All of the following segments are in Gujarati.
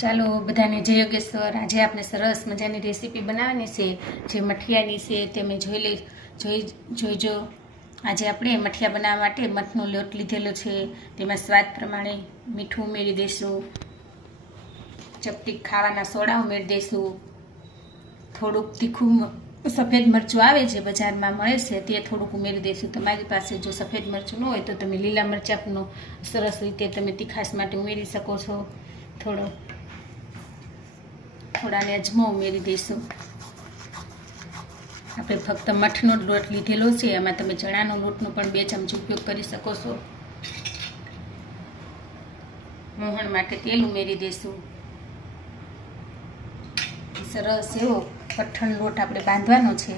ચાલો બધાને જય યોગેશ્વર. આજે આપણે સરસ મજાની રેસીપી બનાવવાની છે, જે મઠિયાની છે તે મેં જોઈ લઈ, જોઈ, જોઈજો. આજે આપણે મઠિયા બનાવવા માટે મઠનો લોટ લીધેલો છે. તેમાં સ્વાદ પ્રમાણે મીઠું ઉમેરી દઈશું ચપટી ખાવાના સોડા ઉમેરી દઈશું થોડુંક તીખું સફેદ મરચું આવે છે બજારમાં મળે છે તે થોડુંક ઉમેરી દઈશું તમારી પાસે જો સફેદ મરચું ન હોય તો તમે લીલા મરચાંનો સરસ રીતે તમે તીખાશ માટે ઉમેરી શકો છો. થોડો થોડાને અજમો ઉમેરી દઈશું. આપણે ફક્ત મઠનો લોટ લીધેલો છે, એમાં તમે ચણાનો લોટનો પણ બે ચમચી ઉપયોગ કરી શકો છો. મોહણ માટે તેલ ઉમેરી દઈશું. સરસ એવો કઠણ લોટ આપણે બાંધવાનો છે.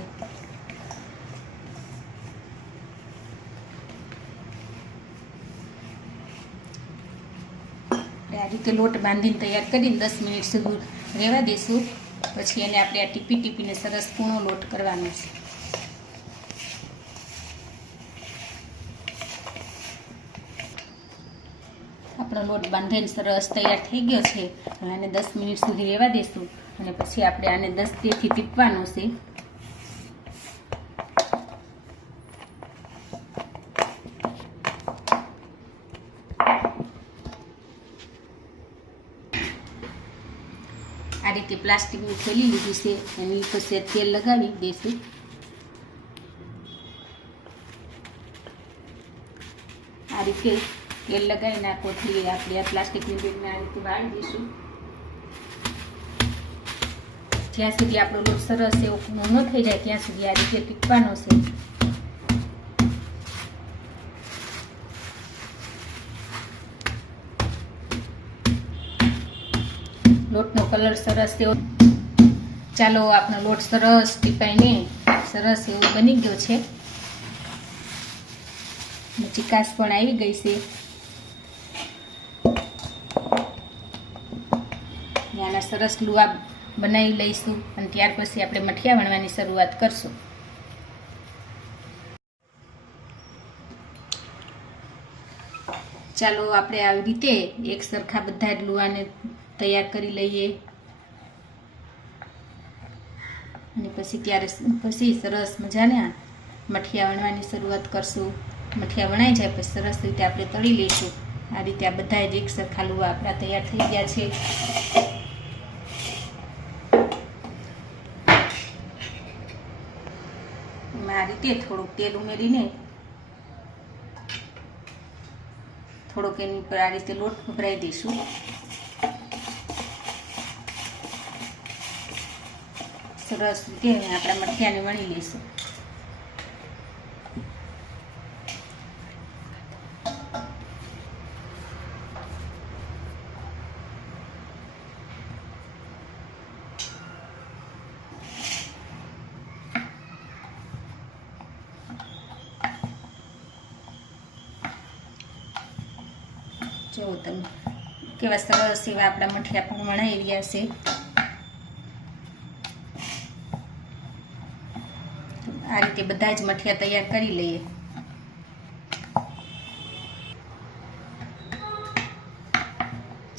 રીતે લોટ બાંધીને તૈયાર કરીને દસ મિનિટ સુધી રહેવા દઈશું પછી એને આપણે આ ટીપી ટીપીને સરસ કૂણો લોટ કરવાનો છે. આપણો લોટ બાંધીને સરસ તૈયાર થઈ ગયો છે. આને દસ મિનિટ સુધી રહેવા દઈશું અને પછી આપણે આને દસ તેથી ટીપવાનો છે. આ રીતે પ્લાસ્ટિકની થેલી લીધી છે એની પછી તેલ લગાવી દઈશું આ રીતે તેલ લગાવીને આ કોથળી આપણે આ પ્લાસ્ટિકની બેગને આ રીતે વાળી દઈશું. જ્યાં સુધી આપણો લોટ સરસ એવો ન થઈ જાય, ત્યાં સુધી આ રીતે પીકવાનો છે. કલર સરસ એવો. ચાલો, આપણો લોટ સરસ ટીપાઈને સરસ એવો બની ગયો છે. ચિકાસ પણ આવી ગઈ છે. આના સરસ લુઆ બનાવી લઈશું અને ત્યાર પછી આપણે મઠિયા વણવાની શરૂઆત કરશું. ચાલો, આપણે આવી રીતે એક સરખા બધા જ લુઆને તૈયાર કરી લઈએ. અને પછી ત્યારે પછી સરસ મજાના મઠિયા વણવાની શરૂઆત કરશું. મઠિયા વણાઈ જાય પછી સરસ રીતે આપણે તળી લઈશું. આ રીતે આ બધા જ એક લુવા આપણા તૈયાર થઈ ગયા છે. આ રીતે થોડુંક તેલ ઉમેરીને થોડોક એની ઉપર આ રીતે લોટ ભભરાઈ દઈશું. સરસ રીતે આપણા મઠિયાને વણી લઈશું. જો તમે કેવા સરસ એવા આપણા મઠિયા પણ વણાઈ રહ્યા છે. આ રીતે બધા જ મઠિયા તૈયાર કરી લઈએ.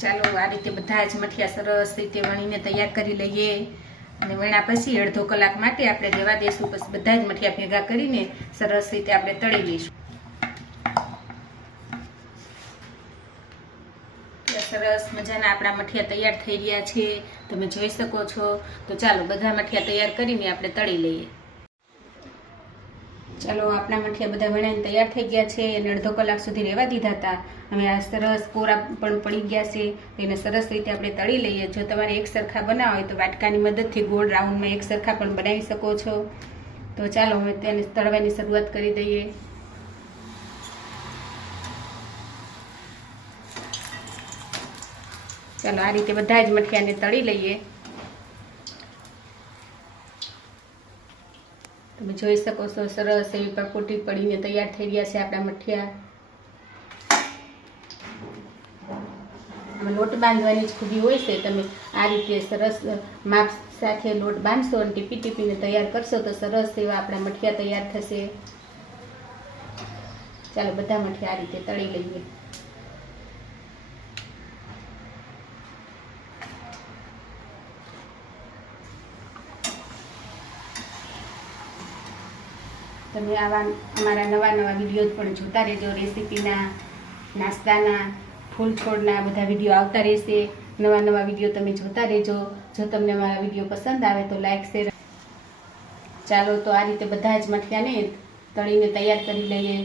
ચાલો, આ રીતે બધા જ મઠિયા સરસ રીતે વણીને તૈયાર કરી લઈએ. અને વણ્યા પછી અડધો કલાક માટે આપણે રહેવા દઈશું પછી બધા જ મઠિયા ભેગા કરીને સરસ રીતે આપણે તળી લઈશું. સરસ મજાના આપણા મઠિયા તૈયાર થઈ રહ્યા છે. તમે જોઈ શકો છો. તો ચાલો, બધા મઠિયા તૈયાર કરીને આપણે તળી લઈએ. ચાલો આપણા મઠિયા બધા વણાઈને તૈયાર થઈ ગયા છે અને અડધો કલાક સુધી રહેવા દીધા હતા. હવે આ સરસ કોરા પણ પડી ગયા છે તેને સરસ રીતે આપણે તળી લઈએ. જો તમારે એક સરખા બનાવવા હોય તો વાટકાની મદદથી ગોળ રાઉન્ડમાં એક સરખા પણ બનાવી શકો છો. તો ચાલો, હવે તેને તળવાની શરૂઆત કરી દઈએ. ચાલો, આ રીતે બધા જ મઠિયાને તળી લઈએ. તમે જોઈ શકો છો, સરસ એવી પકોટી પડીને તૈયાર થઈ ગયા છે આપણા મઠિયા. લોટ બાંધવાની જ ખૂબી હોય છે, તમે આ રીતે સરસ માપ સાથે લોટ બાંધશો અને ટીપી ટીપીને તૈયાર કરશો તો સરસ એવા આપણા મઠિયા તૈયાર થશે. ચાલો બધા મઠિયા આ રીતે તળી લઈએ. તમે આવા અમારા નવા નવા વીડિયો પણ જોતા રહેજો. રેસીપીના, નાસ્તાના ફૂલ છોડના બધા વીડિયો આવતા રહેશે. નવા નવા વીડિયો તમે જોતા રહેજો. જો તમને મારા વીડિયો પસંદ આવે તો લાઇક શેર ચાલો તો આ રીતે બધા જ મઠિયાને તળીને તૈયાર કરી લઈએ.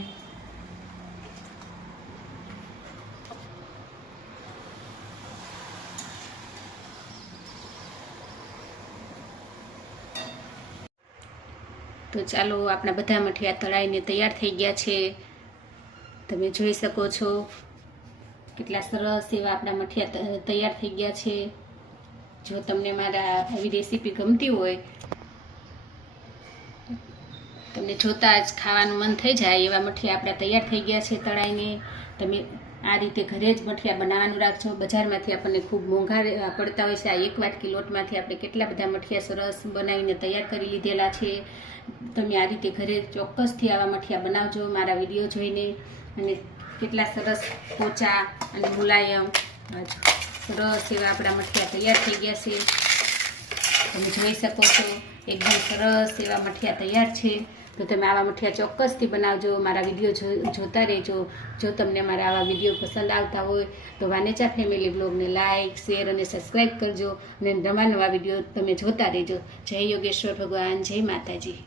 તો ચાલો આપણા બધા મઠિયા તળાઈને તૈયાર થઈ ગયા છે. તમે જોઈ શકો છો કેટલા સરસ એવા આપણા મઠિયા તૈયાર થઈ ગયા છે. જો તમને મારા આવી રેસીપી ગમતી હોય, તમને જોતા જ ખાવાનું મન થઈ જાય એવા મઠિયા આપણા તૈયાર થઈ ગયા છે તળાઈને. તમે આ રીતે ઘરે જ મઠિયા બનાવવાનું રાખજો. બજારમાંથી આપણને ખૂબ મોંઘા પડતા હોય છે. આ એક વાટકી લોટમાંથી આપણે કેટલા બધા મઠિયા સરસ બનાવીને તૈયાર કરી લીધેલા છે. તમે આ રીતે ઘરે ચોક્કસથી આવા મઠિયા બનાવજો. મારા વીડિયો જોઈને અને કેટલા સરસ પોચા અને મુલાયમ સરસ એવા આપણા મઠિયા તૈયાર થઈ ગયા છે. તમે જોઈ શકો છો, એકદમ સરસ એવા મઠિયા તૈયાર છે. તો તમે આવા મઠિયા ચોક્કસથી બનાવજો, મારા વીડિયો જોતા રહેજો. જો તમને મારા આવા વીડિયો પસંદ આવતા હોય, તો વાનેચા ફેમિલી બ્લોગને લાઇક શેર અને સબસ્ક્રાઈબ કરજો. અને નવા નવા વીડિયો તમે જોતા રહેજો. જય યોગેશ્વર ભગવાન, જય માતાજી.